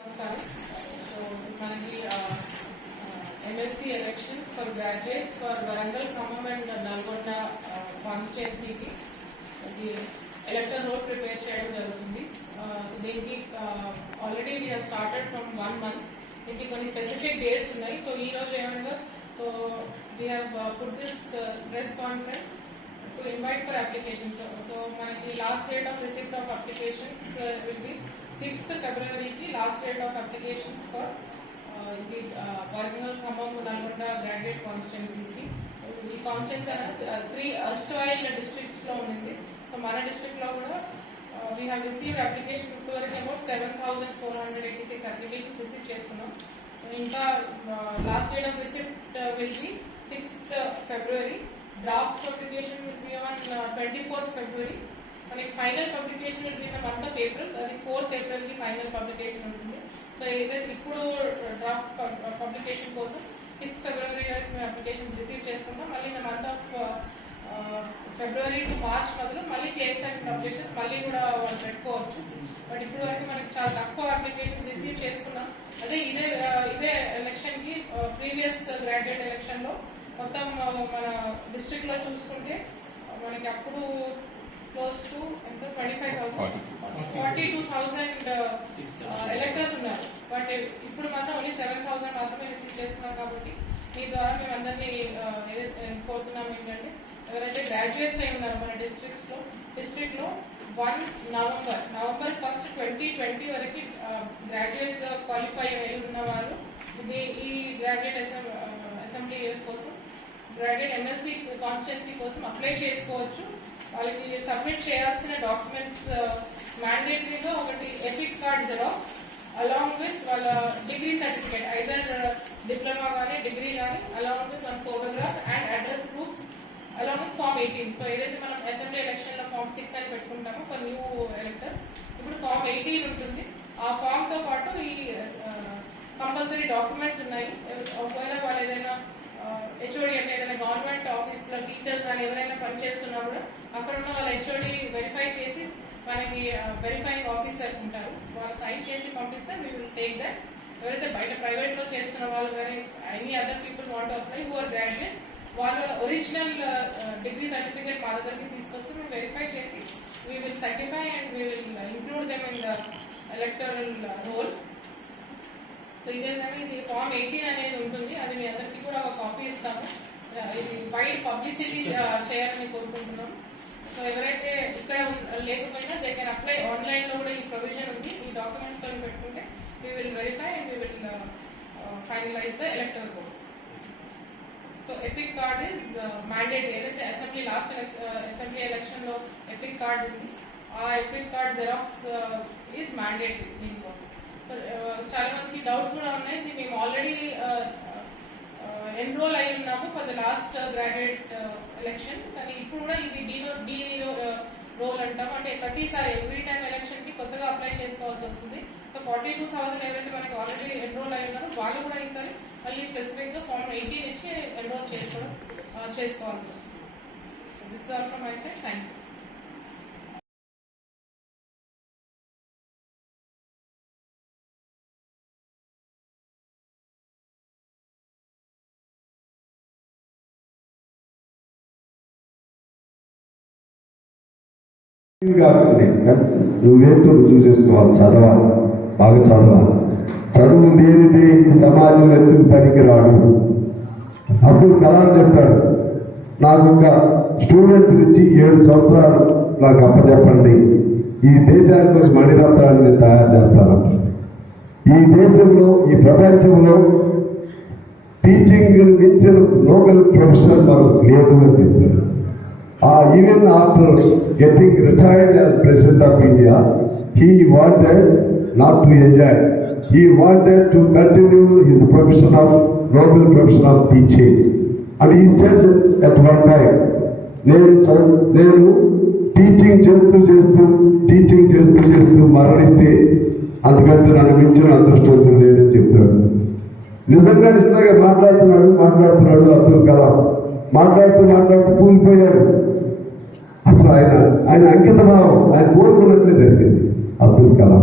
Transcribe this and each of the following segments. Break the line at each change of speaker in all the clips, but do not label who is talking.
నమస్కారం. సో మనకి MLC election for graduates for Warangal Khammam and Nalgonda కాన్స్టిట్యున్సీకి ఇది ఎలక్టర్ రోల్ ప్రిపేర్ చేయడం జరుగుతుంది. సో దీనికి already we have started from one month దీనికి కొన్ని స్పెసిఫిక్ డేట్స్ ఉన్నాయి. సో ఈ రోజు ఏమనగా so we have put this press conference to invite for applications so మనకి last date of receipt of applications will be sixth ఫిబ్రవరికి last date of applications for ఇది Warangal Khammam Nalgonda graduate కాన్స్టిట్యున్సీకి ఈ కాన్స్టిట్యున్సీ అనేది three అస్ట్వాయిల్ డిస్ట్రిక్ట్స్లో ఉంది సో మన డిస్ట్రిక్ట్లో కూడా వీ హ్యావ్ రిసీవ్డ్ అప్లికేషన్ ఇప్పుడు వరకు about seven thousand four hundred eighty six applications receive చేసుకున్నాం. సో ఇంకా last date of receipt will be sixth February draft application will be on twenty fourth February మనకి final publication will be month of April అది fourth ఏప్రిల్కి final publication ఉంటుంది. So ఏదైతే ఇప్పుడు draft publication కోసం sixth February వరకు మేము application receive చేసుకుంటాం మళ్ళీ in month of February to March మొదలు మళ్ళీ క్లెయిమ్స్ అండ్ అప్లికేషన్స్ మళ్ళీ కూడా వాళ్ళు పెట్టుకోవచ్చు. బట్ ఇప్పుడు వరకు మనకి చాలా తక్కువ అప్లికేషన్ రిసీవ్ చేసుకున్నాం. అదే ఇదే uh, ఇదే ఎలక్షన్కి ప్రీవియస్ గ్రాడ్యుయేట్ ఎలక్షన్లో మొత్తం uh, మన డిస్ట్రిక్ట్లో చూసుకుంటే uh, మనకి అప్పుడు క్లోజ్ టు ఎంత? Twenty five thousand forty two thousand electors ఉన్నారు. బట్ ఇప్పుడు మాత్రం ఓన్లీ సెవెన్ థౌసండ్ మాత్రమే రిసీవ్ చేసుకున్నాం కాబట్టి మీ ద్వారా మేము అందరినీ ఏదైతే కోరుతున్నాం ఏంటంటే ఎవరైతే గ్రాడ్యుయేట్స్ అయి ఉన్నారో మన డిస్ట్రిక్ట్స్లో డిస్ట్రిక్ట్లో one November November first twenty twenty వరకు గ్రాడ్యుయేట్స్గా క్వాలిఫై అయి ఉన్న వాళ్ళు ఇది ఈ గ్రాడ్యుయేట్ అసెంబ్లీ కోసం గ్రాడ్యుయేట్ ఎమ్మెల్సీ కాన్స్టిట్యున్సీ కోసం అప్లై చేసుకోవచ్చు. వాళ్ళకి సబ్మిట్ చేయాల్సిన డాక్యుమెంట్స్ uh, మ్యాండేటరీగా ఒకటి EPIC card xerox along with వాళ్ళ డిగ్రీ సర్టిఫికేట్ ఐదర్ డిప్లొమా కానీ డిగ్రీ కానీ అలాంగ్ విత్ మన photograph and address proof along with form eighteen so ఏదైతే మనం అసెంబ్లీ ఎలక్షన్లో ఫామ్ సిక్స్ అని పెట్టుకుంటామో ఫర్ న్యూ ఎలక్టర్స్ ఇప్పుడు ఫామ్ ఎయిటీన్ ఉంటుంది. ఆ ఫామ్తో పాటు ఈ uh, కంపల్సరీ డాక్యుమెంట్స్ ఉన్నాయి. ఒకవేళ వాళ్ళు ఏదైనా హెచ్ఓడి అంటే ఏదైనా గవర్నమెంట్ ఆఫీస్లో టీచర్స్ కానీ ఎవరైనా పనిచేస్తున్నా కూడా అక్కడ ఉన్న వాళ్ళ హెచ్ఓడి వెరిఫై చేసి మనకి వెరిఫైయింగ్ ఆఫీసర్ ఉంటారు. వాళ్ళు సైన్ చేసి పంపిస్తే వీ విల్ టేక్ దట్ ఎవరైతే బయట ప్రైవేట్లో చేస్తున్న వాళ్ళు కానీ any other people want apply who are graduates వాళ్ళ ఒరిజినల్ డిగ్రీ సర్టిఫికేట్ మా దగ్గరికి తీసుకొస్తే మేము వెరిఫై చేసి we will certify and we will include them in the electoral roll so ఇదే ఇది ఫామ్ ఎయిటీన్ అనేది ఉంటుంది. అది మీ అందరికీ కూడా ఒక కాపీ ఇస్తాము. ఇది వైడ్ పబ్లిసిటీ చేయాలని కోరుకుంటున్నాం సో ఎవరైతే ఇక్కడ లేకపోయినా దే కెన్ అప్లై ఆన్లైన్లో కూడా ఈ ప్రొవిజన్ ఉంది. ఈ డాక్యుమెంట్స్తో పెట్టుకుంటే we will verify and we will finalise the elector code so EPIC card is mandate ఏదైతే అసెంబ్లీ లాస్ట్ అసెంబ్లీ ఎలక్షన్లో ఎపిక్ కార్డ్ ఉంది. ఆ EPIC card xerox is mandatory దీనికోసం. చాలా మందికి డౌట్స్ కూడా ఉన్నాయి. మేము ఆల్రెడీ ఎన్రోల్ uh, uh, అయి ఉన్నాము for the last graduate election కానీ ఇప్పుడు కూడా ఇది డీలో డీ రోల్ అంటాం అంటే ప్రతిసారి ఎవ్రీ టైం ఎలక్షన్కి కొత్తగా అప్లై చేసుకోవాల్సి వస్తుంది. సో ఫార్టీ టూ థౌసండ్ ఎవరైతే మనకి ఆల్రెడీ ఎన్రోల్ అయి ఉన్నారో వాళ్ళు కూడా ఈసారి మళ్ళీ స్పెసిఫిక్గా ఫామ్ ఎయిటీన్ ఇచ్చి ఎన్రోల్ చేసుకోవడం uh, చేసుకోవాల్సి వస్తుంది. This all from my side thank you
కాకుండా నువ్వేంటో రుజువు చేసుకోవాలి చదవాలి బాగా చదవాలి. చదువు లేనిదే ఈ సమాజంలో ఎందుకు పనికిరాడు అబ్దుల్ కలాం చెప్తాడు నాకు ఒక స్టూడెంట్ నుంచి ఏడు సంవత్సరాలు నాకు అప్పచెప్పండి. ఈ దేశానికి ఒక మణిరత్నాన్ని నేను తయారు చేస్తాను. ఈ దేశంలో ఈ ప్రపంచంలో టీచింగ్ మించిన నోబెల్ ప్రొఫెసర్ మనకు లేదు అని చెప్పారు ఆ even afters getting retired as president of India he wanted not to enjoy he wanted to continue his profession of noble profession of teaching and he said at one time నేను నేను teaching చేస్తూ చేస్తూ teaching చేస్తూ చేస్తూ మరణిస్తే అందుకంటే నన్ను మించిన అదృష్టవంతుడు లేదని చెప్తాడు. నిజంగా నిజంగా మాట్లాడుతున్నాడు మాట్లాడుతున్నాడు అబ్దుల్ కలాం. మాట్లాడుతూ మాట్లాడుతూ కూలిపోయాడు అసలు ఆయన ఆయన అంకిత భావం ఆయన కోరుకున్నట్లే జరిగింది. అబ్దుల్ కలాం.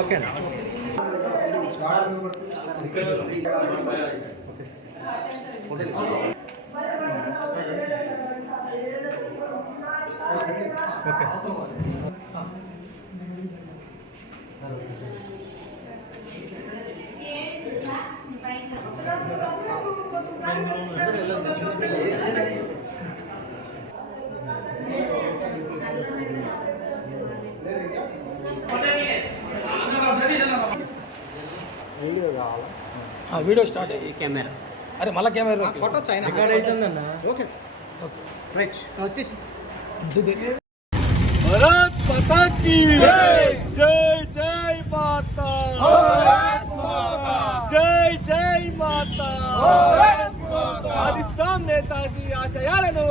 ఓకేనా? ఓకే
వీడియో స్టార్ట్ అయ్యి. కెమెరా. అరే మళ్ళీ కెమెరా కొట్టచ్చు ఆయన రికార్డ్ అవుతుందన్న ఓకే. రైట్.
వచ్చేసి. భరత్ మాతా కీ జై జై మాతా. జై జై మాతా. నేతాజీ ఆశయాలను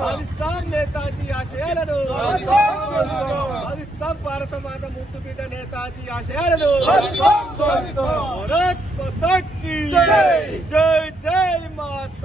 సాధిస్తాం నేతాజీ ఆశయాలను సాధిస్తాం భారత మాత ముద్దు బిడ్డ నేతాజీ ఆశయాలను భారత్ మాతా కీ జై జై జై మాత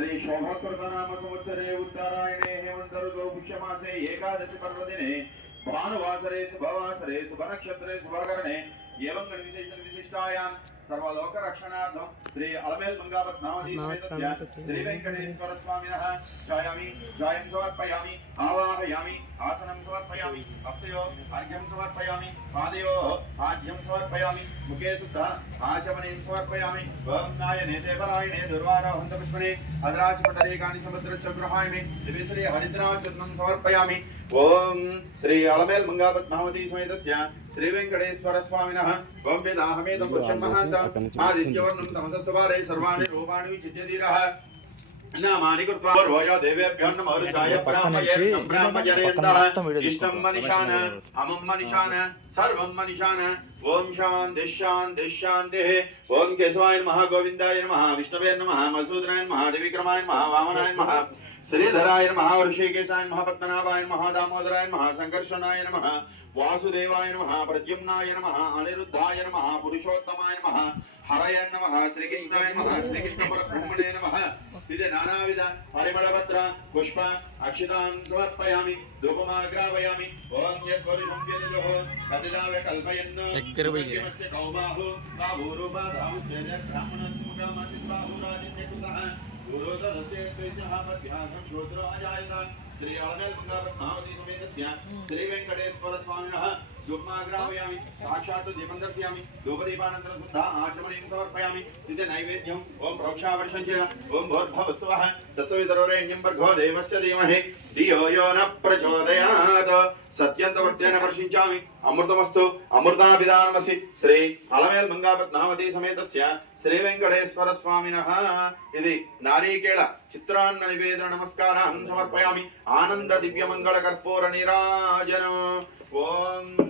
శ్రీ శోభకృతనామ సంవత్సరే ఉత్తరాయణే హేమంతరులో పుష్యమాసే ఏకాదశి పర్వదినే భానువాసరే శుభవాసరే శుభనక్షత్రే శుభకరణే एवं विशिष्टायां सर्वलोक रक्षणार्थं श्री अलमेल मंगावत नामधीसमेतस्य श्री वेंकटेश्वर स्वामिनः छायामि छायं समर्पयामि आवाहयामि आसनं समर्पयामि हस्तयो अर्घ्यं समर्पयामि पादयोः आद्यं समर्पयामि मुखे शुद्ध आचमनीं समर्पयामि ओम नायने देवरायणे हरिद्राचूर्णं समर्पयामि। ओम श्री अलमेल मंगावत श्री वेंकटेश्वर स्वामिनः ఓం వేదాహమేదం పురుషం మహాంతం ఆదిత్యవర్ణం తమసస్వారే సర్వాణి రూపాణి విచిత్యధీరః నామాని కృత్వా రోజా దేవేభ్యం నమో రుచాయ బ్రాహ్మయే బ్రాహ్మజరేంద్ర ఇష్టం మనిషాన అమం మనిషాన సర్వం మనిషాన ఓం శాంతి శాంతి శాంతి. ఓం కేశవాయ నమః గోవిందాయ నమః విష్ణవే నమః మధుసూదనాయ నమః దివిక్రమాయ నమః వామనాయ నమః శ్రీధరాయ నమః ఋషికేశాయ నమః పద్మనాభాయ నమః దామోదరాయ నమః సంకర్షణాయ నమః వాసుదేవాయ నమః ప్రద్యుమ్నాయ నమః అనిరుద్ధాయ నమః పురుషోత్తమాయ నమః హరయ నమః శ్రీకృష్ణాయ నమః శ్రీకృష్ణ పరబ్రహ్మణే నమః. ఇది నానావిధ పరిమళపత్ర పుష్ప అక్షితాం సమర్పయామి धूपमाग्रापयामि ॐ यद्वरुणं यदजः कदिनाव कल्पयन्
किमस्य कौबाहु ता
भूरूपादामुच्छेद ब्राह्मणस्मुखामासिद्बाहुराजिन्यकृतः गुरोदरस्येत्वैशहापद्भ्याघं श्रोत्रो अजायत श्रीअळमेल्पुङ्गापद्मावती समेतस्य श्रीवेङ्कटेश्वरस्वामिनः శ్రీ సాక్షాత్ దీపం దర్శయామి ధూపదీపానంతరం శుద్ధ ఆచమనీయం సమర్పయామి. ఇది నైవేద్యం. ఓం ప్రోక్షావర్షం చ. ఓం భోర్భవస్వ తత్సవితరోరేణ్యం భర్గో దేవస్య ధీమహి. ధియో యో న ప్రచోదయాత్. సత్యంతవర్తేన వర్షించామి అమృతమస్తు. అమృతాభిధానమసి. శ్రీ అలమేల్ మంగాపద్మావతి సమేతస్య. శ్రీ వెంకటేశ్వర స్వామిన. ఇది నారీకేళ చిత్రాన్న నివేదన నమస్కారం సమర్పయామి. ఆనంద దివ్య మంగళ కర్పూర నీరాజన. ఓం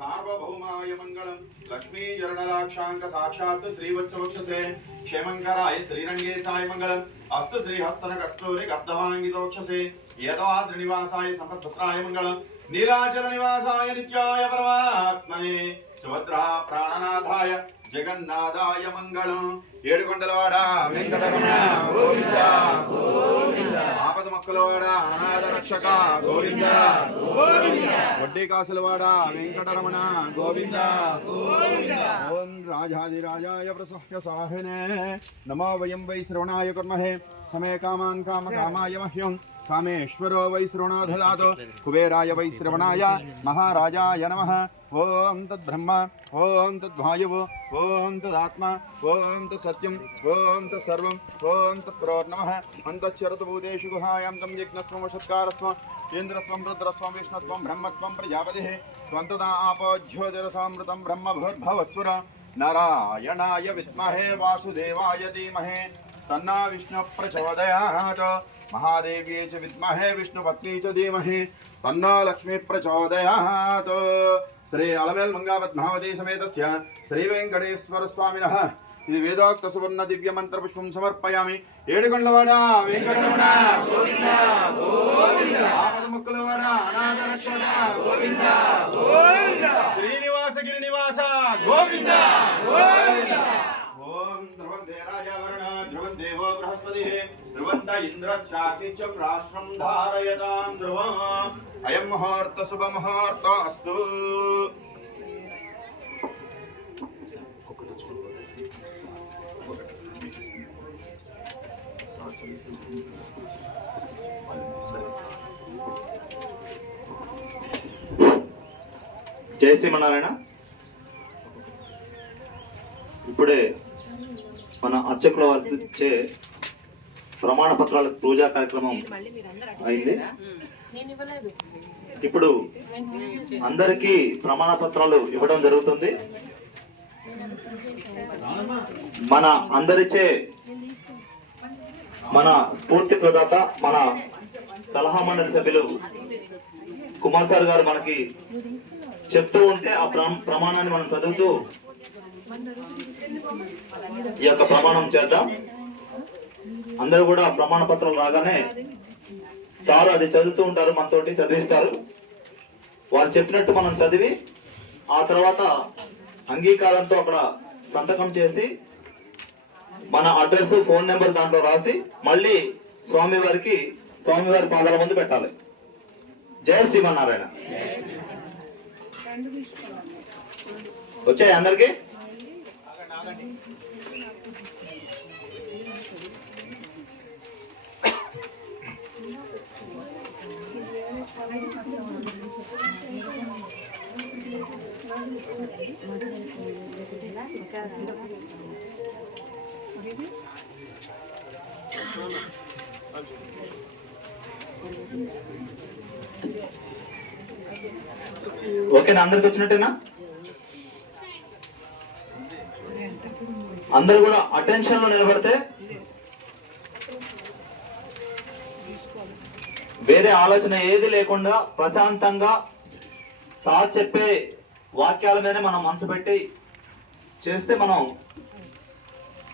సార్వభౌమాయ మంగళం లక్ష్మీ జరణలాక్షాంక సాక్షాత్ శ్రీవత్సవక్షసే క్షేమంకరాయ శ్రీరంగేశాయ మంగళం అస్తు శ్రీహస్తన కస్తూరి గర్ధవాంగితోక్షసే ఏదవాద్రి నివాసాయ సంపత్పుత్రాయ మంగళం నీలాచల నివాసాయ నిత్యాయ పరమాత్మనే సుభద్రా ప్రాణనాథాయ జగన్నాథాయ మంగళం. ఏడుకొండలవాడ ఆపద మొక్కలవాడ అనాథ రక్షక గోవింద. వడ్డీ కాసులవాడ వెంకటరమణ గోవింద. ఓం రాజాదిరాజాయ ప్రసహ్య సాహనే. నమో వయం వై శ్రవణాయ కుర్మహే. సమే కామాన్ కామ కామాయ మహ్యం. स्वामेश्वरो वै श्रवणो ददातु कुबेराय वै श्रवणाय। महाराजाय नमः। ॐ तद्ब्रह्म। ॐ तद्वायुः ॐ तदात्मा। ॐ तत्सत्यम्। ॐ तत्सर्वम्। ॐ तत्प्रोर्णमः अन्तच्छरतभूतेषु गुहायां तं यज्ञस्वं वषत्कारस्व केन्द्रस्वं रुद्रस्वं विष्णुत्वं ब्रह्मत्वं प्रजापतिः। त्वन्तदा आपोज्योतिरसामृतं ब्रह्मभूर्भवस्वर। नारायणाय विद्महे वासुदेवाय धीमहे। तन्ना विष्णुप्रचोदयात्। తన్నా విష్ణు ప్రచోదయాత్ మహాదేవ్యై చ విద్మహే విష్ణుపత్ని చ ధీమహి తన్నా లక్ష్మీ ప్రచోదయాత్ శ్రీ అలమేల్ మంగాపద్మావతి సమేతస్య శ్రీ వెంకటేశ్వర స్వామినః ఇది వేదోక్త సువర్ణ దివ్య మంత్ర పుష్పం సమర్పయామి ఏడుకొండవాడ వెంకటరమణ గోవింద గోవింద ఆపద ముక్కులవాడ అనాథ రక్షణ గోవింద గోవింద శ్రీనివాస గిరినివాస గోవింద గోవింద ఓం ధ్రువంతే రాజావరణ ధ్రువం దేవో బృహస్పతి ధ్రువంత ఇంద్ర చాకిచం రాష్ట్రం ధారయతాం ధ్రువం అయం ముహూర్త శుభ ముహూర్త అస్తు
జయ శ్రీమన్నారాయణ ఇప్పుడే మన అర్చకుల వారిచే ప్రమాణ పత్రాల పూజా కార్యక్రమం అయింది. ఇప్పుడు అందరికీ ప్రమాణ పత్రాలు ఇవ్వడం జరుగుతుంది. మన అందరిచే మన స్ఫూర్తి ప్రదాత మన సలహా మండలి సభ్యులు కుమార్ సార్ గారు మనకి చెప్తూ ఉంటే ఆ ప్రమ- ప్రమాణాన్ని మనం చదువుతూ ఈ యొక్క ప్రమాణం చేద్దాం. అందరూ కూడా ప్రమాణ పత్రాలు రాగానే సార్ అది చదువుతూ ఉంటారు మనతోటి చదివిస్తారు. వారు చెప్పినట్టు మనం చదివి ఆ తర్వాత అంగీకారంతో అక్కడ సంతకం చేసి మన అడ్రస్ ఫోన్ నెంబర్ దాంట్లో రాసి మళ్ళీ స్వామివారికి స్వామివారి పాదాల ముందు పెట్టాలి. జయ శ్రీమన్నారాయణ. వచ్చాయి అందరికి? ఓకేనా అందరికి వచ్చినట్టేనా? అందరు కూడా అటెన్షన్లో నిలబడితే వేరే ఆలోచన ఏది లేకుండా ప్రశాంతంగా సార్ చెప్పే వాక్యాల మీదనే మనం మనసు పెట్టి చేస్తే మనం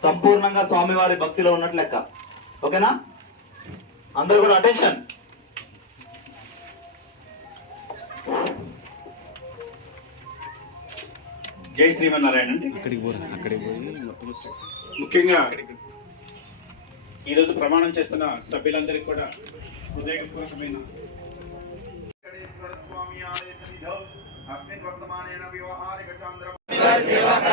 సంపూర్ణంగా స్వామివారి భక్తిలో ఉన్నట్లు లెక్క. ఓకేనా? అందరూ కూడా అటెన్షన్.
జై శ్రీమన్నారాయణ అండి. ముఖ్యంగా ఈరోజు ప్రమాణం చేస్తున్న సభ్యులందరికీ కూడా हृदयपुरुषमेन गणेश्वर स्वामी आदेश निधौ। अस्मिन् वर्तमानेन व्यवहारिकचान्द्रम्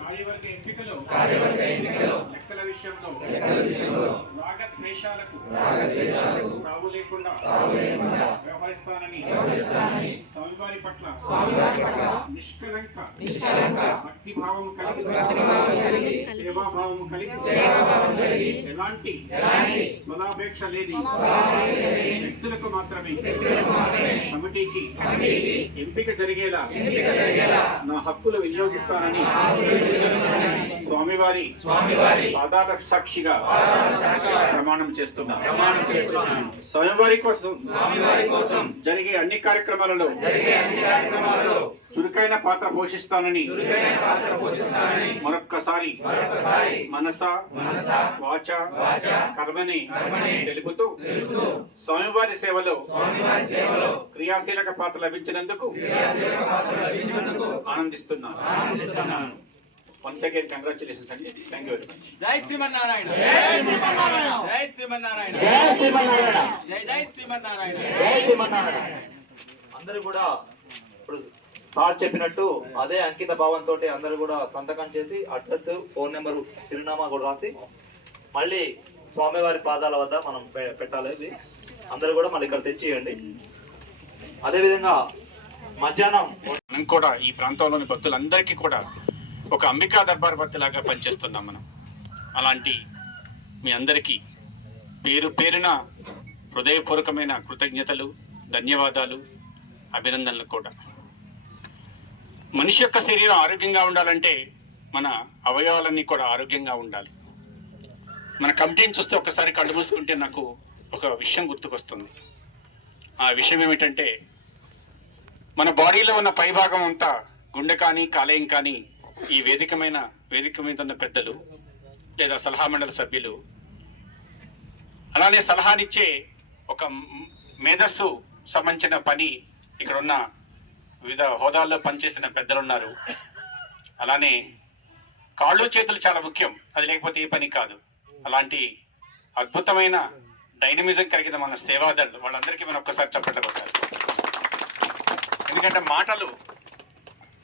కార్యవర్గ ఎంపికలో లెక్కల విషయంలో రాగద్వేషాలకు తావు లేకుండా వ్యవహరిస్తానని స్వామివారి పట్ల నిష్కలంక భక్తిభావం కలిగి సేవాభావం కలిగి ఎలాంటి స్వలాపేక్ష లేని వ్యక్తులకు మాత్రమే. కమిటీకి ఎంపిక జరిగేలా నా హక్కులు వినియోగిస్తానని స్వామివారి పాదాల సాక్షిగా ప్రమాణం చేస్తున్నా. స్వామివారి కోసం జరిగే అన్ని కార్యక్రమాలలో చురుకైన పాత్ర పోషిస్తానని మరొక్కసారి మనస వాచ కర్మని తెలుపుతూ స్వామివారి సేవలో క్రియాశీలక పాత్ర లభించినందుకు ఆనందిస్తున్నాను. వన్స్ అగైన్ కంగ్రాచులేషన్స్ అండి థ్యాంక్ యూ వెరీ మచ్
జై శ్రీమన్నారాయణ. జై శ్రీమన్నారాయణ. జై శ్రీమన్నారాయణ.
జై శ్రీమన్నారాయణ.
జై జై శ్రీమన్నారాయణ.
జై శ్రీమన్నారాయణ. అందరూ కూడా ఇప్పుడు సార్ చెప్పినట్టు అదే అంకిత భావంతో అందరూ కూడా సంతకం చేసి అడ్రస్ ఫోన్ నెంబర్ చిరునామా కూడా రాసి మళ్ళీ స్వామివారి పాదాల వద్ద మనం పె- పెట్టాలి ఇది. అందరూ కూడా మళ్ళీ ఇక్కడ తెచ్చియండి. అదే విధంగా మధ్యాహ్నం
మనం కూడా ఈ ప్రాంతంలోని భక్తులందరికీ కూడా ఒక అంబికా దర్బార్ లాగా పనిచేస్తున్నాం మనం. అలాంటి మీ అందరికీ పేరు పేరున హృదయపూర్వకమైన కృతజ్ఞతలు ధన్యవాదాలు అభినందనలు కూడా. మనిషి యొక్క శరీరం ఆరోగ్యంగా ఉండాలంటే మన అవయవాలన్నీ కూడా ఆరోగ్యంగా ఉండాలి. మన కమిటీని చూస్తే ఒకసారి కళ్ళు మూసుకుంటే నాకు ఒక విషయం గుర్తుకొస్తుంది. ఆ విషయం ఏమిటంటే మన బాడీలో ఉన్న పైభాగం అంతా గుండె కానీ కాలేయం కానీ ఈ వేదికమైన వేదిక మీద ఉన్న పెద్దలు లేదా సలహా మండలి సభ్యులు అలానే సలహానిచ్చే ఒక మేధస్సు సంబంధించిన పని ఇక్కడ ఉన్న వివిధ హోదాల్లో పనిచేసిన పెద్దలు ఉన్నారు అలానే కాళ్ళు చేతులు చాలా ముఖ్యం. అది లేకపోతే ఏ పని కాదు. అలాంటి అద్భుతమైన డైనమిజం కలిగిన మన సేవాదళ్ళు వాళ్ళందరికీ మనం ఒక్కసారి చప్పట్లు కొట్టాలి. ఎందుకంటే మాటలు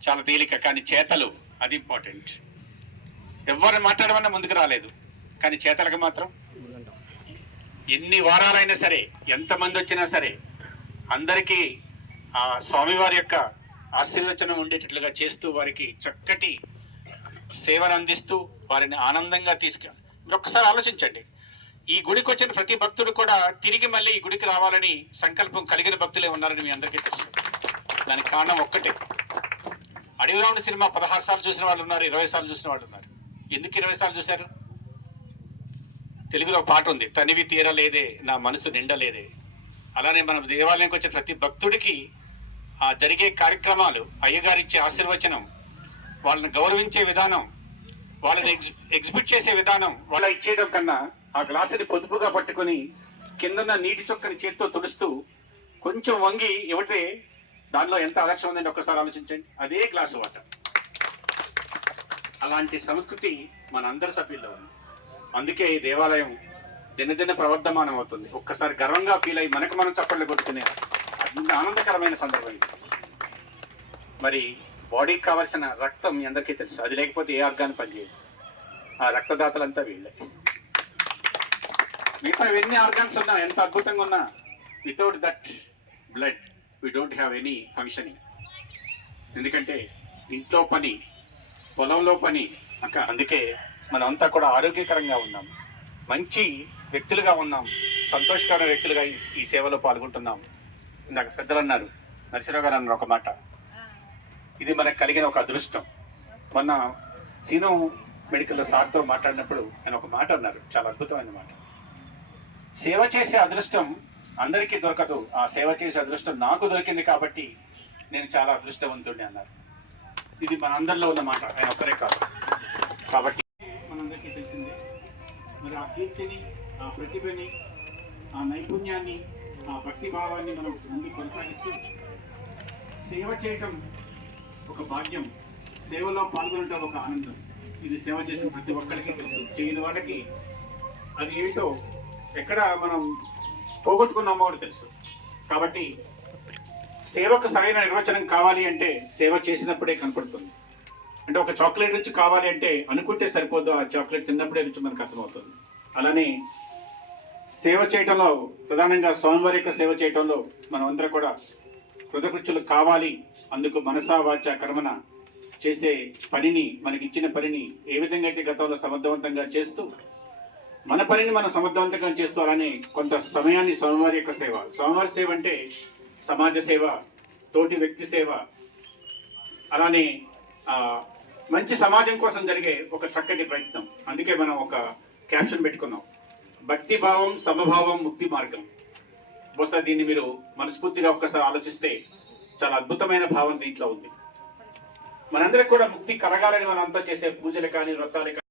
చాలా తేలిక కానీ చేతలు అది ఇంపార్టెంట్. ఎవరు మాట్లాడమన్నా ముందుకు రాలేదు. కానీ చేతలకు మాత్రం ఎన్ని వారాలైనా సరే ఎంతమంది వచ్చినా సరే అందరికీ ఆ స్వామివారి యొక్క ఆశీర్వచనం ఉండేటట్లుగా చేస్తూ వారికి చక్కటి సేవను అందిస్తూ వారిని ఆనందంగా తీసుకు మీరు ఒక్కసారి ఆలోచించండి. ఈ గుడికి వచ్చిన ప్రతి భక్తుడు కూడా తిరిగి మళ్ళీ ఈ గుడికి రావాలని సంకల్పం కలిగిన భక్తులే ఉన్నారని మీ అందరికీ తెలుసు. దానికి కారణం ఒక్కటే. అడవిరాముడు సినిమా పదహారు సార్లు చూసిన వాళ్ళు ఉన్నారు ఇరవై సార్లు చూసిన వాళ్ళు ఉన్నారు. ఎందుకు ఇరవై సార్లు చూశారు? తెలుగులో ఒక పాట ఉంది తనివి తీరలేదే నా మనసు నిండలేదే. అలానే మనం దేవాలయంకి వచ్చే ప్రతి భక్తుడికి ఆ జరిగే కార్యక్రమాలు అయ్యగారిచ్చే ఆశీర్వచనం వాళ్ళని గౌరవించే విధానం వాళ్ళని ఎగ్జి ఎగ్జిబిట్ చేసే విధానం వాళ్ళ ఇచ్చేయడం కన్నా ఆ గ్లాసుని పొదుపుగా పట్టుకొని కిందన్న నీటి చొక్కని చేత్తో తుడుస్తూ కొంచెం వంగి ఎవటే దానిలో ఎంత అలక్ష్యం ఉందండి ఒక్కసారి ఆలోచించండి. అదే గ్లాసు వాటర్ అలాంటి సంస్కృతి మనందరి సభ్యుల్లో ఉంది. అందుకే ఈ దేవాలయం దినదిన ప్రవర్ధమానం అవుతుంది. ఒక్కసారి గర్వంగా ఫీల్ అయ్యి మనకు మనం చప్పట్లు కొట్టుకునే అంత ఆనందకరమైన సందర్భం ఇది. మరి బాడీకి కావాల్సిన రక్తం మీ అందరికీ తెలుసు? అది లేకపోతే ఏ ఆర్గాన్ పనిచేయదు? ఆ రక్తదాతలంతా వీళ్ళే. మిగతా ఎన్ని ఆర్గాన్స్ ఉన్నా ఎంత అద్భుతంగా ఉన్నా without that blood we don't have any functioning ఎందుకంటే ఇంట్లో పని పొలంలో పని అక్క. అందుకే మనమంతా కూడా ఆరోగ్యకరంగా ఉన్నాం. మంచి వ్యక్తులుగా ఉన్నాం. సంతోషకరమైన వ్యక్తులుగా ఈ- ఈ సేవలో పాల్గొంటున్నాం. ఇందాక పెద్దలు అన్నారు నరసింహరావు గారు అన్నారు ఒక మాట. ఇది మనకు కలిగిన ఒక అదృష్టం. మొన్న సీను మెడికల్ సార్తో మాట్లాడినప్పుడు ఆయన ఒక మాట అన్నారు. చాలా అద్భుతమైన మాట. సేవ చేసే అదృష్టం అందరికీ దొరకదు. ఆ సేవ చేసే అదృష్టం నాకు దొరికింది కాబట్టి నేను చాలా అదృష్టవంతుడిని అన్నారు ఇది మన అందరిలో ఉన్న మాట. ఆయన ఒక్కరే కాదు. కాబట్టి మనందరికీ తెలిసిందే మరి ఆ కీర్తిని ఆ ప్రతిభని ఆ నైపుణ్యాన్ని ఆ భక్తి భావాన్ని మనం ముందు కొనసాగిస్తూ సేవ చేయటం ఒక భాగ్యం. సేవలో పాల్గొనటం ఒక ఆనందం. ఇది సేవ చేసిన ప్రతి ఒక్కరికి తెలుసు. చేయని వాళ్ళకి అది ఏంటో ఎక్కడ మనం పోగొట్టుకున్నామో కూడా తెలుసు. కాబట్టి సేవకు సరైన నిర్వచనం కావాలి అంటే సేవ చేసినప్పుడే కనపడుతుంది. అంటే ఒక చాక్లెట్ రుచి కావాలి అంటే అనుకుంటే సరిపోదు ఆ చాక్లెట్ తిన్నప్పుడే రుచి మనకు అర్థమవుతుంది. అలానే సేవ చేయటంలో ప్రధానంగా స్వామివారి యొక్క సేవ చేయటంలో మనమందరం కూడా కృతకృత్యులు కావాలి. అందుకు మనసా వాచ కర్మన చేసే పనిని మనకి ఇచ్చిన పనిని ఏ విధంగా అయితే గతంలో సమర్థవంతంగా చేస్తూ మన పనిని మనం సమర్థవంతంగా చేస్తూ అలానే కొంత సమయాన్ని స్వామివారి యొక్క సేవ. స్వామివారి సేవ అంటే సమాజ సేవ తోటి వ్యక్తి సేవ. అలానే మంచి సమాజం కోసం జరిగే ఒక చక్కటి ప్రయత్నం. అందుకే మనం ఒక క్యాప్షన్ పెట్టుకున్నాం. భక్తి భావం సమభావం ముక్తి మార్గం. బహుశా దీన్ని మీరు మనస్ఫూర్తిగా ఒక్కసారి ఆలోచిస్తే చాలా అద్భుతమైన భావం దీంట్లో ఉంది. మనందరికి కూడా ముక్తి కలగాలని మనం అంతా చేసే పూజలు కానీ వ్రతాలు కానీ